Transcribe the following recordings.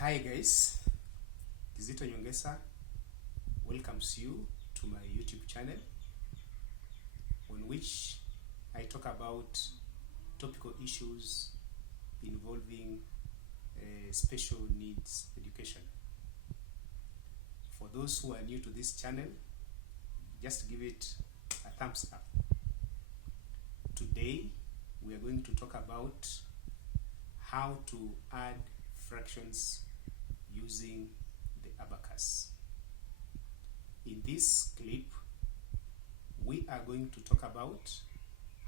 Hi guys, Kizito Nyongesa welcomes you to my YouTube channel on which I talk about topical issues involving special needs education. For those who are new to this channel, just give it a thumbs up. Today we are going to talk about how to add fractions using the abacus. In this clip, we are going to talk about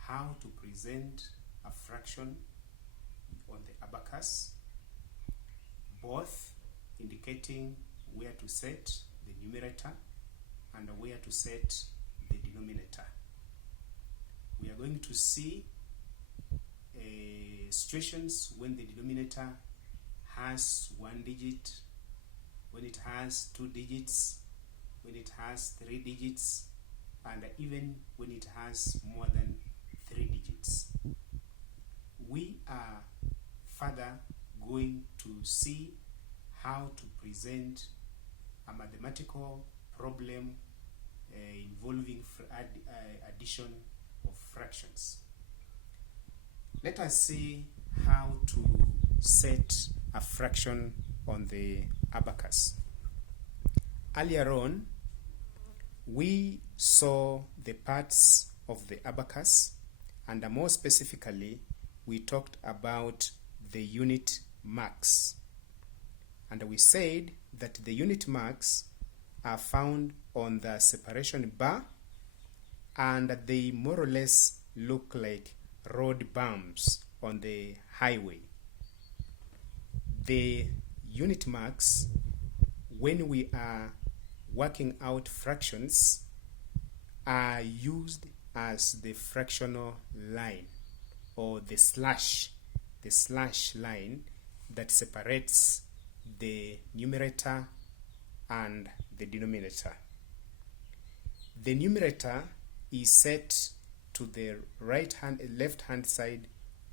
how to present a fraction on the abacus, both indicating where to set the numerator and where to set the denominator. We are going to see situations when the denominator has 1 digit, when it has 2 digits, when it has 3 digits, and even when it has more than 3 digits. We are further going to see how to present a mathematical problem involving addition of fractions. Let us see how to set a fraction on the abacus. Earlier on, we saw the parts of the abacus, and more specifically, we talked about the unit marks. And we said that the unit marks are found on the separation bar, and they more or less look like road bumps on the highway. The unit marks, when we are working out fractions, are used as the fractional line or the slash line that separates the numerator and the denominator. The numerator is set to the left hand side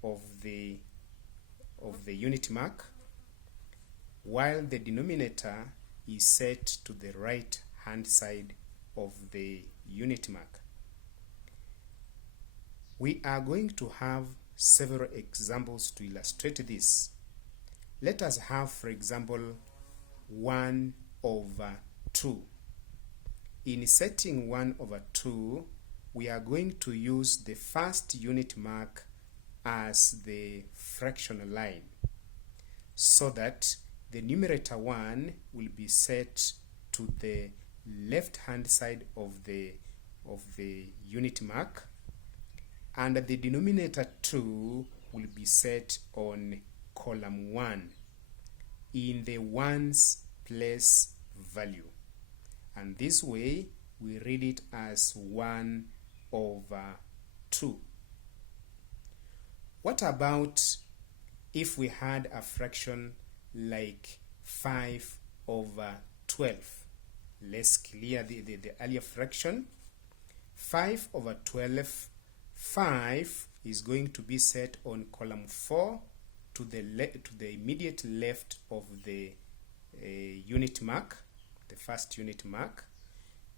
of the unit mark, while the denominator is set to the right hand side of the unit mark. We are going to have several examples to illustrate this. Let us have, for example, 1/2. In setting 1/2, we are going to use the first unit mark as the fractional line, so that the numerator 1 will be set to the left hand side of the unit mark, and the denominator 2 will be set on column 1 in the ones place value. And this way we read it as 1/2. What about if we had a fraction like 5/12? Let's clear the earlier fraction. 5/12, 5 is going to be set on column 4 to the immediate left of the unit mark, the first unit mark.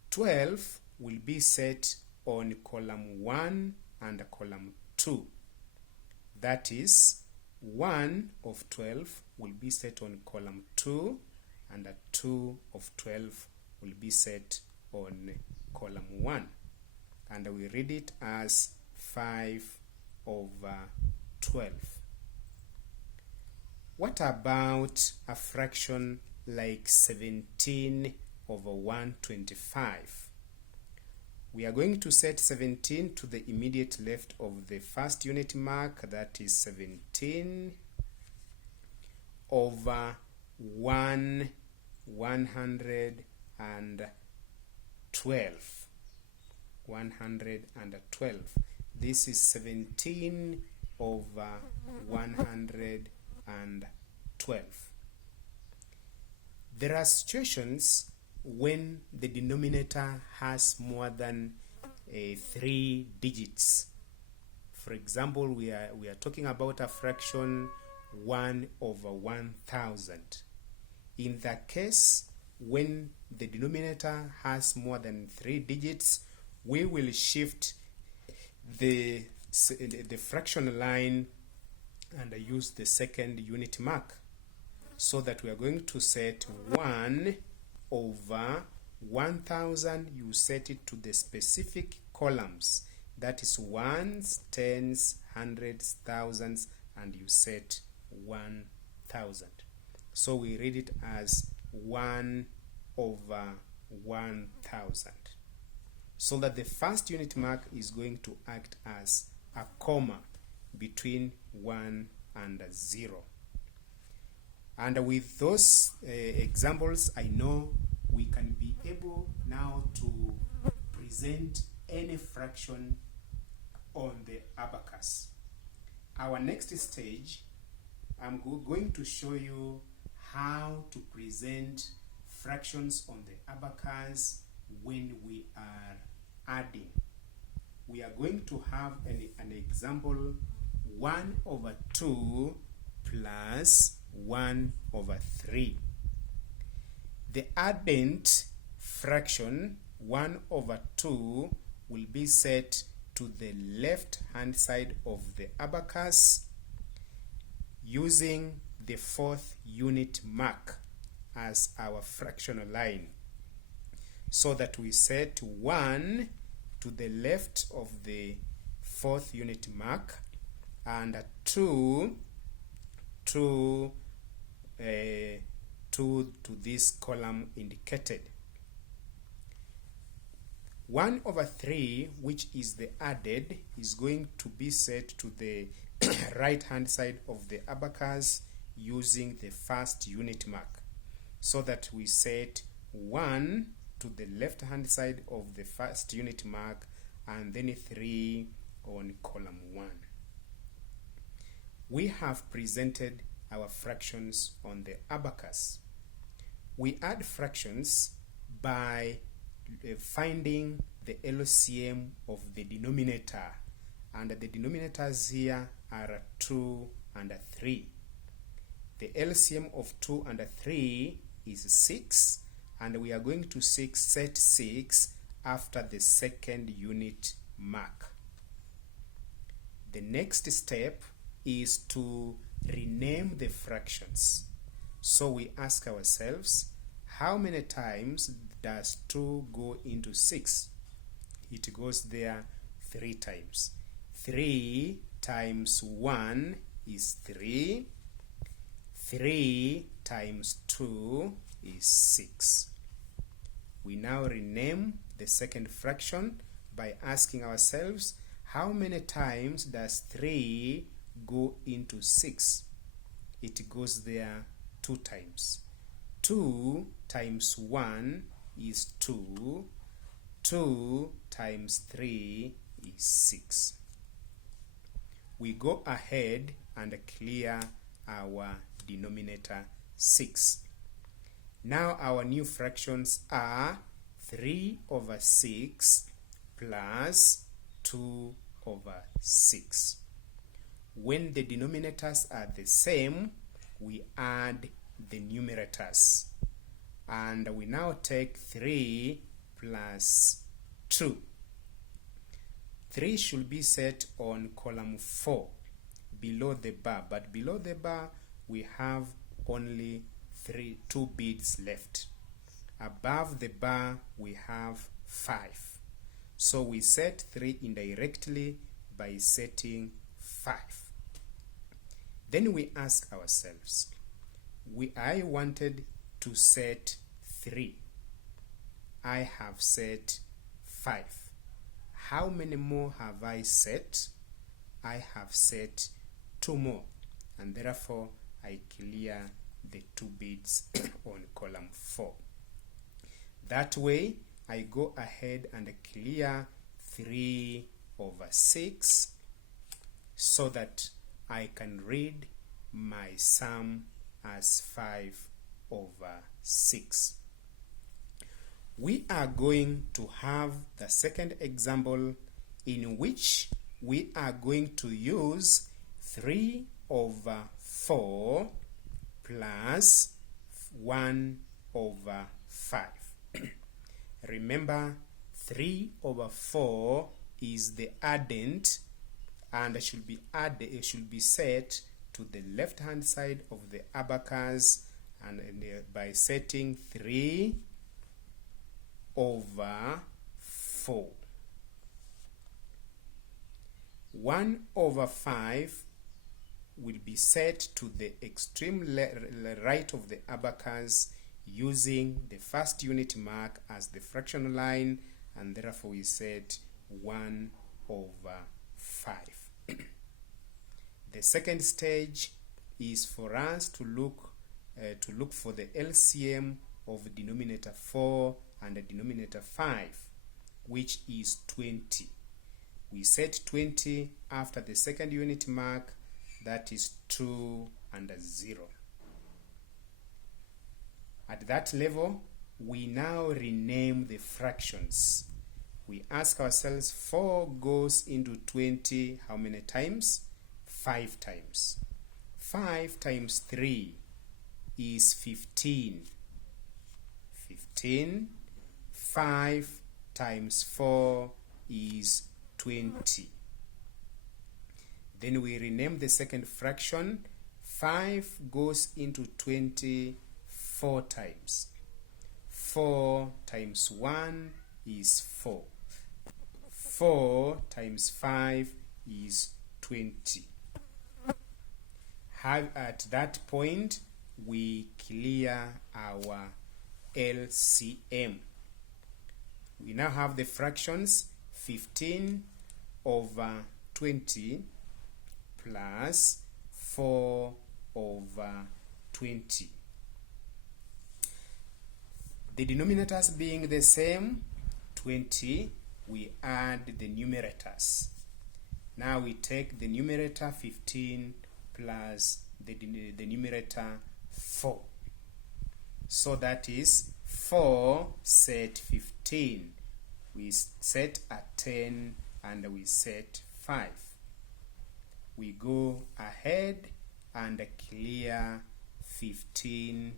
12 will be set on column 1 and column 2. That is, 1/12 will be set on column 2, and 2/12 will be set on column 1. And we read it as 5/12. What about a fraction like 17/125? We are going to set 17 to the immediate left of the first unit mark, that is 112. This is 17/112. There are situations when the denominator has more than 3 digits. For example, we are talking about a fraction 1/1000. In the case when the denominator has more than 3 digits, we will shift the fraction line and use the second unit mark, so that we are going to set 1 over 1000. You set it to the specific columns, that is ones, tens, hundreds, thousands, and you set 1000. So we read it as 1 over 1000. So that the first unit mark is going to act as a comma between 1 and 0. And with those examples, I know we can be able now to present any fraction on the abacus. Our next stage, I'm going to show you how to present fractions on the abacus when we are adding. We are going to have an example, 1 over 2 plus 1 over 3. The addend fraction 1 over 2 will be set to the left hand side of the abacus using the 4th unit mark as our fractional line, so that we set 1 to the left of the 4th unit mark and 2 to this column indicated. 1 over 3, which is the added, is going to be set to the right hand side of the abacus using the 1st unit mark, so that we set 1 to the left hand side of the 1st unit mark and then 3 on column 1. We have presented our fractions on the abacus. We add fractions by finding the LCM of the denominator, and the denominators here are 2 and 3. The LCM of 2 and 3 is 6, and we are going to set 6 after the 2nd unit mark. The next step is to rename the fractions. So we ask ourselves, how many times does 2 go into 6? It goes there 3 times. 3 times 1 is 3. 3 times 2 is 6. We now rename the second fraction by asking ourselves, how many times does 3 go into 6? It goes there 2 times. 2 times 1 is 2. 2 times 3 is 6. We go ahead and clear our denominator 6. Now our new fractions are 3 over 6 plus 2 over 6. When the denominators are the same, we add the numerators. And we now take 3 plus 2. 3 should be set on column 4 below the bar, but below the bar we have only 2 beads left. Above the bar we have 5. So we set 3 indirectly by setting 5. Then we ask ourselves, I wanted to set 3. I have set 5. How many more have I set? I have set 2 more, and therefore I clear the 2 beads on column 4. That way I go ahead and clear 3 over 6 so that I can read my sum as 5 over 6. We are going to have the second example in which we are going to use 3 over 4 plus 1 over 5. Remember, 3 over 4 is the addend and should be set to the left hand side of the abacus, and by setting 3 over 4. 1 over 5 will be set to the extreme right of the abacus using the first unit mark as the fraction line, and therefore we set 1 over 5. The second stage is for us to look for the LCM of denominator 4 and the denominator 5, which is 20. We set 20 after the second unit mark, that is 2 and 0. At that level, we now rename the fractions. We ask ourselves, 4 goes into 20 how many times? 5 times. 5 times 3 is 15. 15. 5 times 4 is 20. Then we rename the second fraction. 5 goes into 20 4 times. 4 times 1 is 4. 4 times 5 is 20. At that point, we clear our LCM. We now have the fractions 15 over 20 plus 4 over 20. The denominators being the same, 20, we add the numerators. Now we take the numerator 15 plus the numerator 4. So that is 4 set 15. We set a 10 and we set 5. We go ahead and clear 15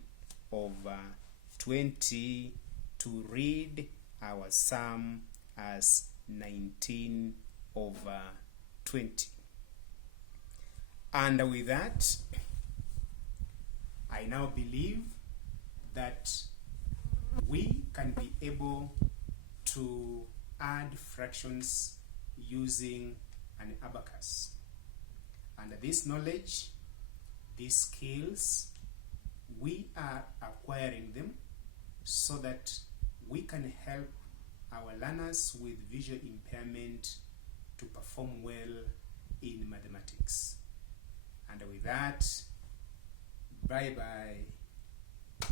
over 20 to read our sum as 19 over 20. And with that, I now believe that we can be able to add fractions using an abacus. And this knowledge, these skills, we are acquiring them so that we can help our learners with visual impairment to perform well in mathematics. And with that, bye-bye.